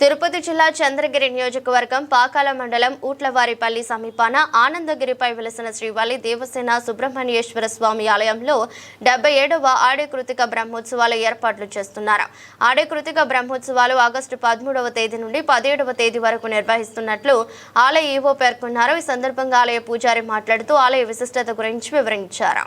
తిరుపతి జిల్లా చంద్రగిరి నియోజకవర్గం పాకాల మండలం ఊట్లవారిపల్లి సమీపాన ఆనందగిరిపై వెలసిన శ్రీవాలి దేవసేన సుబ్రహ్మణ్యేశ్వర స్వామి ఆలయంలో డెబ్బై ఏడవ ఆడే కృతిక బ్రహ్మోత్సవాలు ఏర్పాట్లు చేస్తున్నారు. ఆడే కృతిక బ్రహ్మోత్సవాలు ఆగస్టు పదమూడవ తేదీ నుండి పదిహేడవ తేదీ వరకు నిర్వహిస్తున్నట్లు ఆలయ ఈవో పేర్కొన్నారు. ఈ సందర్భంగా ఆలయ పూజారి మాట్లాడుతూ ఆలయ విశిష్టత గురించి వివరించారు.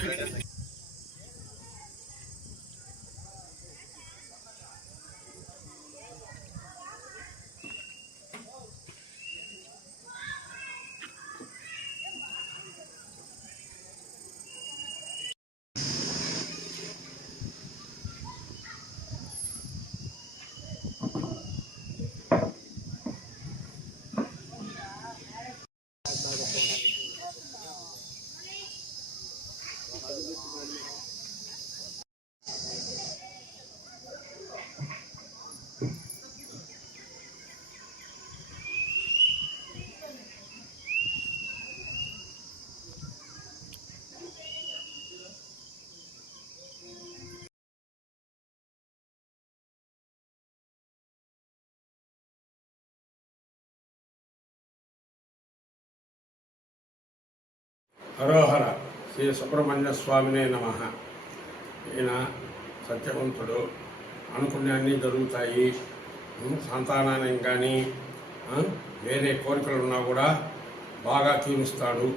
హరోహర శ్రీ సుబ్రహ్మణ్య స్వామినే నమ. ఈయన సత్యవంతుడు. అనుకునే జరుగుతాయి. సంతానాన్ని కానీ వేరే కోరికలు ఉన్నా కూడా బాగా తీరుస్తాడు.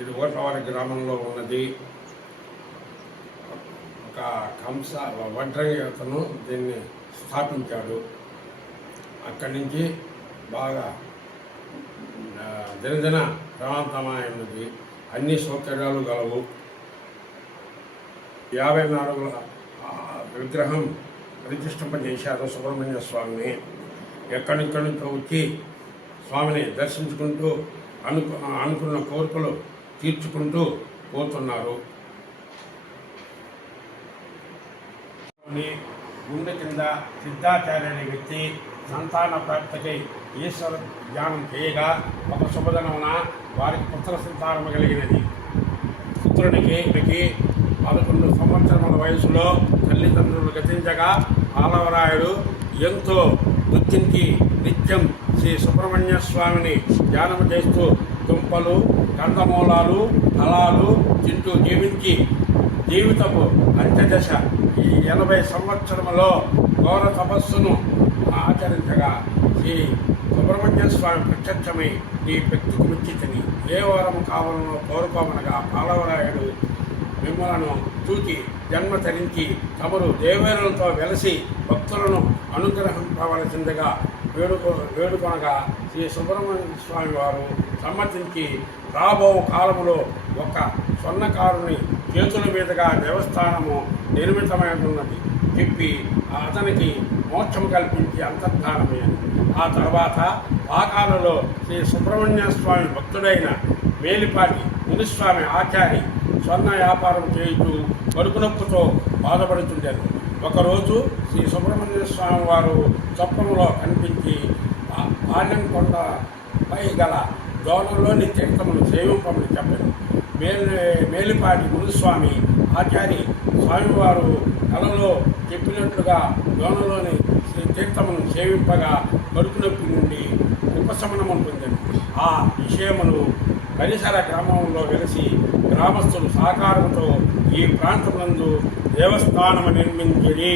ఇది ఓట్లవారి గ్రామంలో ఉన్నది. ఒక కంస వడ్రంగి అతను దీన్ని స్థాపించాడు. అక్కడి నుంచి బాగా దినదిన ప్రమాంతమైనది అన్ని సౌకర్యాలు గలవు. యాభై నాలుగుల విగ్రహం ప్రతిష్ఠింపజేశారు సుబ్రహ్మణ్య స్వామిని. ఎక్కడిక్కడి నుంచో వచ్చి స్వామిని దర్శించుకుంటూ అనుకు అనుకున్న కోరికలు తీర్చుకుంటూ పోతున్నారు. గుండె కింద సిద్ధాచార్య అనే వ్యక్తి సంతాన ప్రాప్తికై ఈశ్వర ధ్యానం చేయగా ఒక శుభదనమున వారికి పుత్ర సంతానము కలిగినది. పుత్రునికి ఇక్కడికి పదకొండు సంవత్సరముల వయసులో తల్లిదండ్రులు గతించగా ఆలవరాయుడు ఎంతో దుఃఖించి నిత్యం శ్రీ సుబ్రహ్మణ్య స్వామిని ధ్యానం చేస్తూ దుంపలు కందమూలాలు ఫలాలు తింటూ జీవించి జీవితపు అంత్యదశ ఈ ఎనభై సంవత్సరములో ఘోర తపస్సును ఆచరించగా శ్రీ సుబ్రహ్మణ్య స్వామి ప్రత్యక్షమై నీ వ్యక్తికి ముచ్చితిని ఏ వరము కావాలనో కోరుకోమనగా పాలవరాయుడు మిమ్మలను చూచి జన్మ ధరించి తమరు దేవేరులతో వెలసి భక్తులను అనుగ్రహింపవలసిందిగా వేడుకో వేడుకొనగా శ్రీ సుబ్రహ్మణ్య స్వామి వారు సమ్మతించి రాబో కాలములో ఒక స్వర్ణకారుని చేతుల మీదుగా దేవస్థానము నిర్మితమైనది చెప్పి అతనికి మోక్షం కల్పించి అంతర్ధానమే ఆ తర్వాత ఆ కాలంలో శ్రీ సుబ్రహ్మణ్య స్వామి భక్తుడైన మేలిపాటి మునిస్వామి ఆచారి స్వర్ణ వ్యాపారం చేయుతూ కడుపు నొప్పుతో బాధపడుతుంటారు ఒకరోజు శ్రీ సుబ్రహ్మణ్య స్వామి వారు చప్పంలో కనిపించి ఆ- పై కొండపై గల దోణంలోని తీర్థమును సేవింపమని చెప్పారు మేలు మేలిపాటి మునిస్వామి ఆచారి స్వామివారు కలలో చెప్పినట్లుగా దోణలోని శ్రీ తీర్థమును సేవింపగా కడుపు నొప్పి నుండి ఉపశమనం పొందింది. ఆ విషయమును పరిసర గ్రామంలో వెలిసి గ్రామస్తులు సహకారంతో ఈ ప్రాంతమందు దేవస్థానము నిర్మించిరి